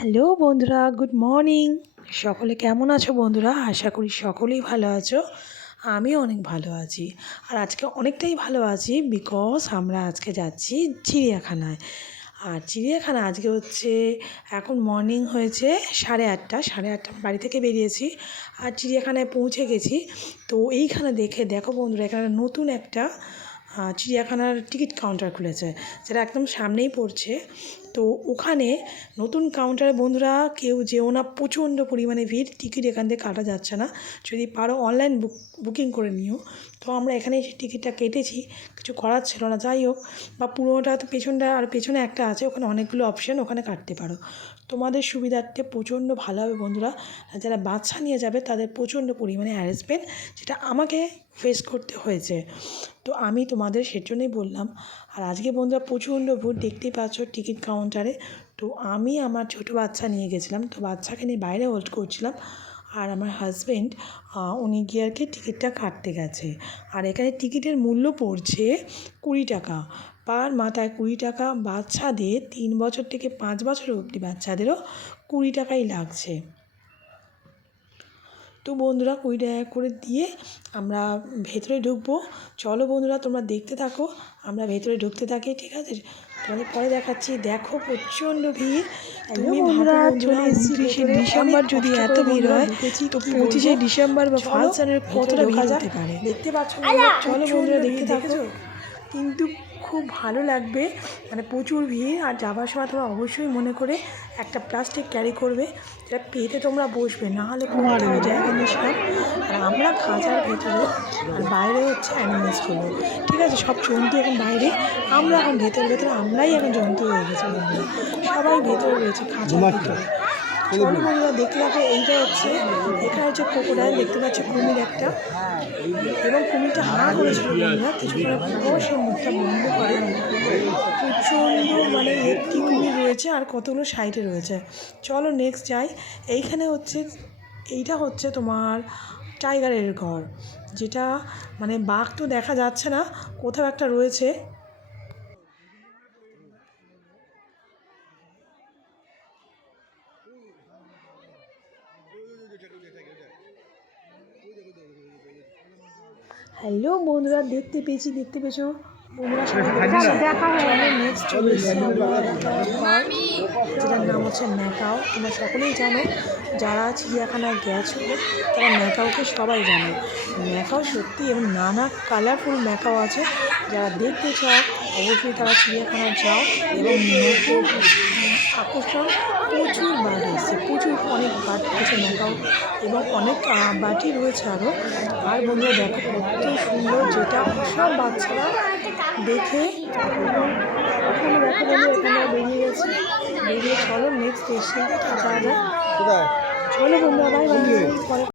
Hello বন্ধুরা, good morning. সকলে কেমন আছো বন্ধুরা? আশা করি সকলেই ভালো আছো। আমিও অনেক ভালো আছি। আর আজকে অনেকটাই ভালো আছি বিকজ আমরা আজকে যাচ্ছি চিড়িয়াখানায়। আর চিড়িয়াখানা আজকে হচ্ছে, এখন মর্নিং হয়েছে সাড়ে আটটা সাড়ে আটটা বাড়ি থেকে বেরিয়েছি। আর চিড়িয়াখানায় পৌঁছে গেছি। তো এইখানে দেখে, দেখো বন্ধুরা, এখানে নতুন একটা চিড়িয়াখানার টিকিট কাউন্টার খুলেছে, যেটা একদম সামনেই পড়ছে। তো ওখানে নতুন কাউন্টারে বন্ধুরা, কেউ যেও না, প্রচণ্ড পরিমাণে ভিড়, টিকিট এখান থেকে কাটা যাচ্ছে না। যদি পারো অনলাইন বুক বুকিং করে নিও। তো আমরা এখানে এসে টিকিটটা কেটেছি, কিছু করার ছিল না। যাই হোক, বা পুরোটা তো পেছনটা, আর পেছনে একটা আছে, ওখানে অনেকগুলো অপশান ওখানে কাটতে পারো। তোমাদের সুবিধার্থে প্রচণ্ড ভালো হবে বন্ধুরা। যারা বাচ্চা নিয়ে যাবে, তাদের প্রচণ্ড পরিমাণে হ্যারাসমেন্ট যেটা আমাকে ফেস করতে হয়েছে। তো আমি তোমাদের সেজন্যই বললাম, আর আজকে বন্ধুরা প্রচণ্ড ভোট দেখতেই পাচ্ছ টিকিট কাউন্টারে তো আমি আমার ছোটো বাচ্চা নিয়ে গেছিলাম, তো বাচ্চাকে নিয়ে বাইরে হোল্ড করছিলাম, আর আমার হাজব্যান্ড উনি গিয়ে আর কি টিকিটটা কাটতে গেছে। আর এখানে টিকিটের মূল্য পড়ছে কুড়ি টাকা। পার মাথায় কুড়ি টাকা, বাচ্চাদের তিন বছর থেকে পাঁচ বছর অবধি বাচ্চাদেরও কুড়ি টাকাই লাগছে। তো বন্ধুরা কুড়ি টাকা করে দিয়ে আমরা ভেতরে ঢুকবো। চলো বন্ধুরা তোমরা দেখতে থাকো আমরা ভেতরে ঢুকতে থাকি ঠিক আছে? তোমাদের পরে দেখাচ্ছি। দেখো প্রচণ্ড ভিড়। তুমি বন্ধুরা উনত্রিশে ডিসেম্বর যদি এত ভিড় হয় তো পঁচিশে ডিসেম্বর বা ফার্স্ট জানুয়ারি কতটা ভিড় হতে পারে দেখতে পাচ্ছ চলো বন্ধুরা দেখতে থাকো। কিন্তু খুব ভালো লাগবে। মানে প্রচুর ভিড় আর যাবার সময় তোমরা অবশ্যই মনে করে একটা প্লাস্টিক ক্যারি করবে। যেটা পেতে তোমরা বসবে না হলে কোথাও জায়গা নিয়েছিলাম আর আমরা খাঁচার ভেতরে আর বাইরে হচ্ছে অ্যানিমেলসগুলো ঠিক আছে সব জন্তু এখন বাইরে। আমরা এখন ভেতরে ভেতরে আমরাই এখন জন্তু হয়ে গেছি সবাই ভেতরে রয়েছে খাঁচার ভেতরে। চলো বন্ধুরা দেখতে থাকো এইটা হচ্ছে এখানে হচ্ছে ক্রোকোডাইল দেখতে পাচ্ছি কুমির একটা। এবং কুমিরটা হা করেছিল বন্ধুরা কিছুক্ষণের পর সে মুখটা বন্ধ করে। প্রচণ্ড মানে একটি কুমির রয়েছে আর কতগুলো সাইডে রয়েছে। চলো নেক্সট যাই। এইখানে হচ্ছে, এইটা হচ্ছে তোমার টাইগারের ঘর, যেটা মানে বাঘ তো দেখা যাচ্ছে না, কোথাও একটা রয়েছে। হ্যালো বন্ধুরা দেখতে পেয়েছি দেখতে পেয়েছ? বন্ধুরা নেক্সট চলে এসেছি যেটার নাম হচ্ছে ম্যাকাও তোমরা সকলেই জানো যারা চিড়িয়াখানায় গেছো তারা ম্যাকাওকে সবাই জানে। ম্যাকাও সত্যি এবং নানা কালারফুল ম্যাকাও আছে। যারা দেখতে চাও অবশ্যই তারা চিড়িয়াখানায় যাও এবং আকর্ষণ প্রচুর বার রয়েছে প্রচুর অনেক বার্ড রয়েছে ম্যাকাও এবং অনেক বাটি রয়েছে আরও আর বন্ধুরা দেখো কত সুন্দর যেটা সব বাচ্চারা দেখে এবং ওখানে দেখো বন্ধু এখানে বেরিয়ে গেছে। বেরিয়ে চলো নেক্সট এসে যাওয়া যায় চলো বন্ধুরা বাই বাই